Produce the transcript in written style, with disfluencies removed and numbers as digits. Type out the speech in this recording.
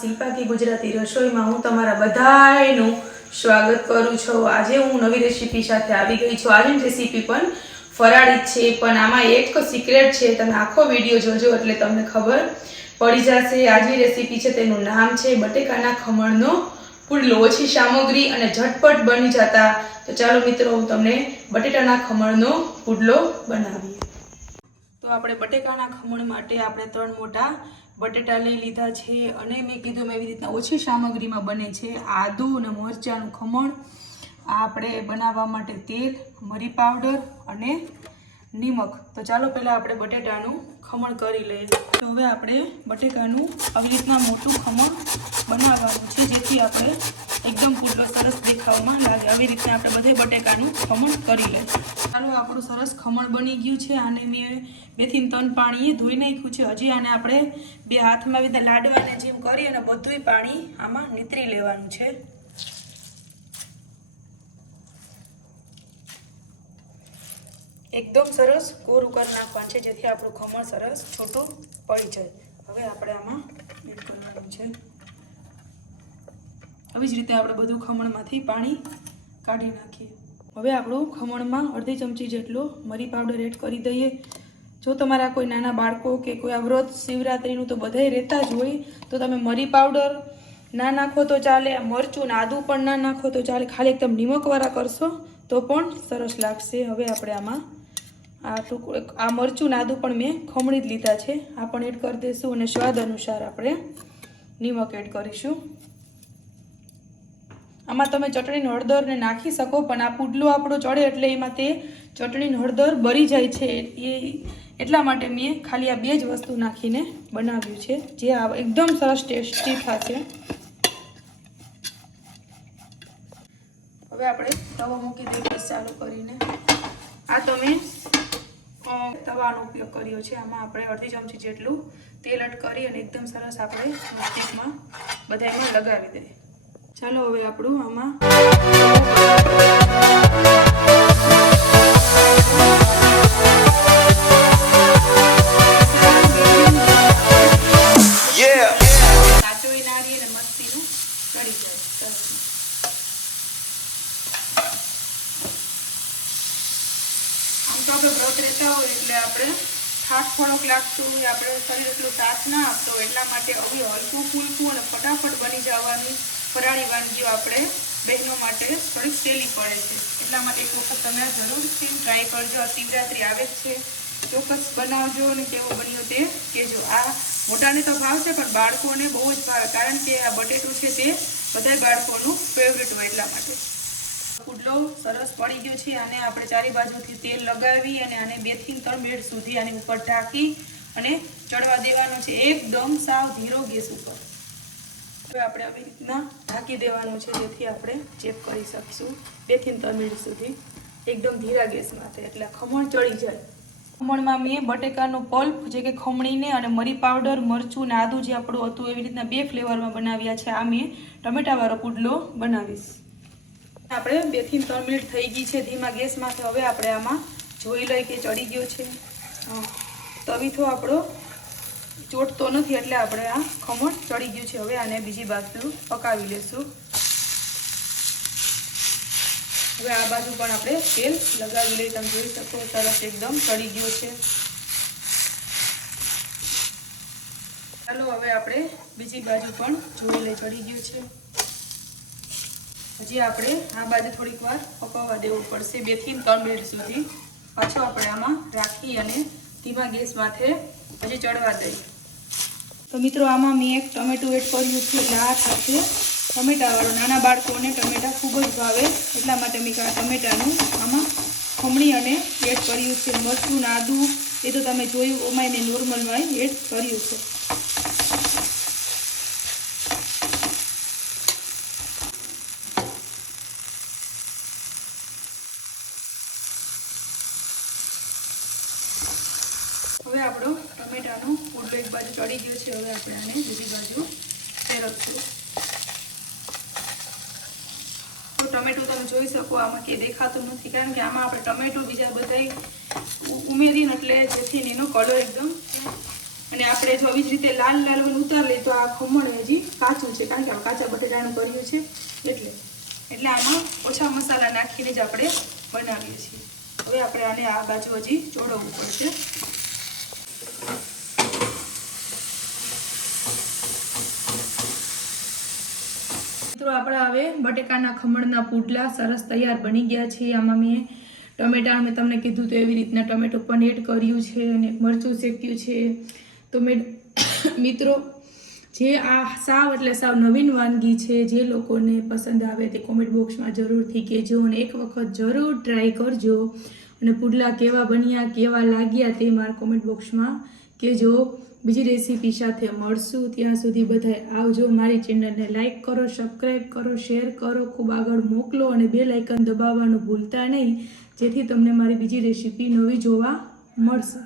શિલ્પાકી ગુજરાતી રસોઈમાં હું તમારા બધાયનું સ્વાગત કરું છું। આજે હું નવી રેસીપી સાથે આવી ગઈ છું। આજની રેસીપી પણ ફરાળી છે, પણ આમાં એક સિક્રેટ છે। તમે આખો વિડિયો જોજો એટલે તમને ખબર પડી જશે। આજની રેસીપી છે, તેનું નામ છે બટેકાના ખમણનો પુડલો। ઓછી સામગ્રી અને ઝટપટ બની જતા। તો ચાલો મિત્રો, હું તમને બટેટાના ખમણનો પુડલો બનાવીએ। તો આપણે બટેકાના ખમણ માટે આપણે 3 મોટા બટેટા લઈ લીધા છે અને મેં કીધું એવી રીતના ઓછી સામગ્રીમાં બને છે। આદુ અને મરચાંનું ખમણ, આ આપણે બનાવવા માટે તેલ, મરી પાવડર અને નિમક। તો ચાલો પહેલાં આપણે બટેટાનું ખમણ કરી લઈએ। તો હવે આપણે બટેકાનું આવી રીતના મોટું ખમણ બનાવવાનું છે, જેથી આપણે એકદમ પુડલો સરસ દેખાવમાં લાગે। આવી રીતના આપણે બધે બટેકાનું ખમણ કરી લઈએ। ચાલો, આપણું સરસ ખમણ બની ગયું છે। આને મેં 2 થી 3 પાણીએ ધોઈ નાખ્યું છે। હજી આને આપણે 2 હાથમાં આવી રીતે લાડવાને જેમ કરી અને બધુંય પાણી આમાં નીતરી લેવાનું છે। એકદમ સરસ કોરું કરી નાખવાનું છે, જેથી આપણું ખમણ સરસ છૂટું પડી જાય। હવે આપણે આમાં એડ કરવાનું છે। આવી જ રીતે આપણે બધું ખમણમાંથી પાણી કાઢી નાખીએ। હવે આપણું ખમણમાં અડધી ચમચી જેટલો મરી પાવડર એડ કરી દઈએ। જો તમારા કોઈ નાના બાળકો કે કોઈ આ વ્રત શિવરાત્રિનું તો બધાય રહેતા જ હોય, તો તમે મરી પાવડર ના નાખો તો ચાલે, મરચું ને આદું પણ ના નાખો તો ચાલે, ખાલી એકદમ નિમકવાળા કરશો તો પણ સરસ લાગશે। હવે આપણે આમાં આ મરચું ને આદું પણ મેં ખમણી જ લીધા છે, આ પણ એડ કરી દઈશું અને સ્વાદ અનુસાર આપણે નિમક એડ કરીશું। આમાં તમે ચટણી હળદર ને નાખી શકો, પણ આ પુડલો આપણો ચડે એટલે એમાં તે ચટણી હળદર બળી જાય છે, એટલા માટે મેં ખાલી આ 2 જ વસ્તુ નાખીને બનાવ્યું છે, જે એકદમ સરસ ટેસ્ટી થશે। હવે આપણે તવો મૂકી દઈએ ગેસ ચાલુ કરીને। આ તમે તવાનો ઉપયોગ કર્યો છે। આમાં આપણે અડધી ચમચી જેટલું તેલ એડ કરી અને એકદમ સરસ આપણે સ્ટીકમાં બધામાં લગાવી દઈએ। ચાલો, હવે આપણું આમાં કાચોય નારી અને મસ્તીનું ચડી જાય। આમ તો આપણે વ્રત રહેતા હોય એટલે આપણે થાક થોડોક લાગતું હોય, આપણે શરીર એટલું સાથ ના આપતો હોય, એટલા માટે હવે હલકું ફૂલકું અને ફટાફટ બની જવાની ફરાળી વાનગીઓ આપણે બહેનો માટે થોડીક સહેલી પડે છે, એટલા માટે એક વખત તમે જરૂરથી ટ્રાય કરજો। શિવરાત્રિ આવે જ છે, ચોક્કસ બનાવજો અને કેવો બન્યો તે કહેજો। આ મોટાને તો ભાવશે, પણ બાળકોને બહુ જ ભાવે, કારણ કે આ બટેટું છે તે બધા બાળકોનું ફેવરેટ હોય, એટલા માટે। પુડલો સરસ પડી ગયો છે। આને આપણે ચારે બાજુથી તેલ લગાવી અને આને 2 થી 3 મિનિટ સુધી આની ઉપર ઢાંકી અને ચડવા દેવાનો છે, એકદમ સાવ ધીરો ગેસ ઉપર। હવે આપણે આવી રીતના ઢાંકી દેવાનું છે, જેથી આપણે ચેક કરી શકીશું 2 થી 3 મિનિટ સુધી એકદમ ધીરા ગેસમાં, એટલે ખમણ ચડી જાય। ખમણમાં મેં બટેકાનો પલ્પ, જે કે ખમણીને, અને મરી પાવડર, મરચું ને આદું જે આપણું હતું એવી રીતના 2 ફ્લેવરમાં બનાવ્યા છે। આ મેં ટમેટાવાળો પુડલો બનાવીશ। આપણે 2 થી 3 મિનિટ થઈ ગઈ છે ધીમા ગેસમાંથી। હવે આપણે આમાં જોઈ લઈએ કે ચડી ગયો છે। તવીથો આપણો ચોટતો નથી, એટલે આપણે આ ખમણ ચડી ગયું છે। હવે આને બીજી બાજુ પકાવી લેશું। હવે આ બાજુ પણ આપણે તેલ લગાવી લઈએ। તમે જોઈ શકો સરસ એકદમ ચડી ગયું છે। ચાલો, હવે આપણે બીજી બાજુ પણ જોઈ લઈએ ચડી ગયું છે। હજી આપણે આ બાજુ થોડીક વાર પકવવા દેવું પડશે, 2 થી 3 મિનિટ સુધી। પાછો આપણે આમાં રાખી અને ધીમા ગેસ માથે હજી ચડવા દઈએ। તો મિત્રો, આમાં મેં એક ટમેટું એડ કર્યું છે, એટલે આ સાથે ટમેટાવાળું, નાના બાળકોને ટમેટા ખૂબ જ ભાવે, એટલા માટે મેં ટમેટાનું આમાં ખમણી અને એડ કર્યું છે। મરચું ને આદું એ તો તમે જોયું, ઓમાં મેં નોર્મલમાં એડ કર્યું છે। હવે આપણો ટમેટાનો પુડલો એક બાજુ ચડી ગયો છે। હવે આપણે આને બીજી બાજુ ફેરવશું। તો ટમેટું તમે જોઈ શકો આમાં કે દેખાતું નથી, કારણ કે આમાં આપણે ટમેટું બીજા બધા ઉમેરીને એટલે જેથી એનો કલર એકદમ અને આપણે જો આવી જ રીતે લાલ લાલ ઉતારી લઈએ તો આ ખમણ હજી કાચું છે, કારણ કે આ કાચા બટેટાનું કર્યું છે એટલે આમાં ઓછા મસાલા નાખીને જ આપણે બનાવીએ છીએ. હવે આપણે આને આ બાજુ હજી ચોળવવું પડશે. મિત્રો આપણા હવે બટેકાના ખમણના પુડલા સરસ તૈયાર બની ગયા છે. આમાં મેં ટમેટા મેં તમને કીધું તો એવી રીતના ટમેટો પણ એડ કર્યું છે અને મરચું શેક્યું છે. તો મિત્રો જે આ સાવ એટલે સાવ નવીન વાનગી છે, જે લોકોને પસંદ આવે તે કોમેન્ટ બોક્સમાં જરૂરથી કહેજો અને એક વખત જરૂર ટ્રાય કરજો. અને પુડલા કેવા બન્યા, કેવા લાગ્યા તે મારા કોમેન્ટ બોક્સમાં કહેજો. બીજી રેસીપી સાથે મળશું. ત્યાં સુધી બધાય આવજો. મારી ચેનલને લાઈક કરો, સબસ્ક્રાઈબ કરો, શેર કરો, ખૂબ આગળ મોકલો અને બેલ આઇકન દબાવવાનું ભૂલતા નહીં, જેથી તમને મારી બીજી રેસીપી નવી જોવા મળશે.